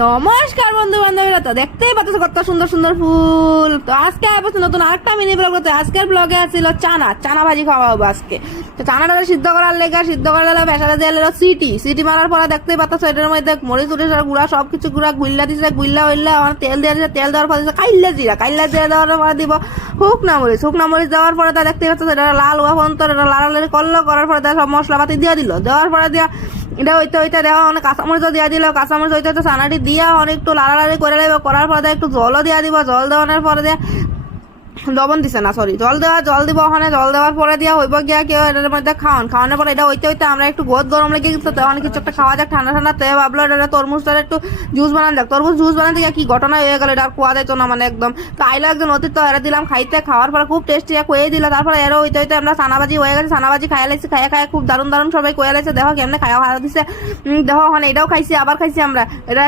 নমস্কার বন্ধু বান্ধবীরা, তো দেখতেই পাচ্ছ কত সুন্দর সুন্দর ফুল। তো আজকে আবার নতুন আরেকটা মিনি ব্লগ করতে। আজকের ব্লগে আছিল চানা ভাজি খাওয়া হবে আজকে। তো চানাটা সিদ্ধ করার লেগে সিদ্ধ করে দিলে প্রেসারে দিয়ে দিল সিটি মারার পরে দেখতেই পাচ্ছ এটার মধ্যে মরিচ উঠে গুঁড়া সবকিছু গুঁড়া গুইল্লা দিচ্ছে, গুইল্লা হইলে তেল দিয়ে দিচ্ছে, তেল দেওয়ার পরে দিচ্ছে কাইল্লা দিয়ে দেওয়ার পরে দিব শুকনা মরিচ দেওয়ার পরে তা দেখতেই পাচ্ছ এটা লাল হওয়া পর্যন্ত এটা লাল করলো, করার পরে সব মশলাপাতি দিয়ে দিল, দেওয়ার পরে দিয়া এটা হইতে দেওয়া অনেক কাঁচামরিচও দিয়া দিল, কাঁচামরিচ হইতে চানাটি দিয়া অনেক একটু লাড়ালাড়ি করে লাগবে, করার পরে একটু জলও দিয়া দিব, জল দেওয়ানোর পরে দিয়ে লবণ দিছে না সরি জল দিব ওখানে, জল দেওয়ার পরে দিয়া হইব গিয়া কেউ এটার মধ্যে খাওয়ানোর পরে এটা হইতে আমরা একটু গরম লেগে গেছে, তখন কিছু একটা খাওয়া যাক ঠান্ডা ঠান্ডা, তে ভাবলো এটা তরমুজটার একটু জুস বানান যাক। তরমুজ জুস বানাতে গিয়ে কি ঘটনা হয়ে গেল, এটা কুয়া দিত না মানে একদম। তো আইলো একজন অতীত, এরা দিলাম খাইতে, খাওয়ার পরে খুব টেস্টি কয়ে দিল। তারপরে এরও হইতে আমরা চানাবাজি হয়ে গেছে, চানাবাজি খাইয়া লাইছি, খাইয়া খুব দারুণ সবাই কয়ে লাইছে, দেখো কেমনে খাওয়া দিছে, দেখো ওখানে এটাও খাইছি, আবার খাইছি আমরা, এটা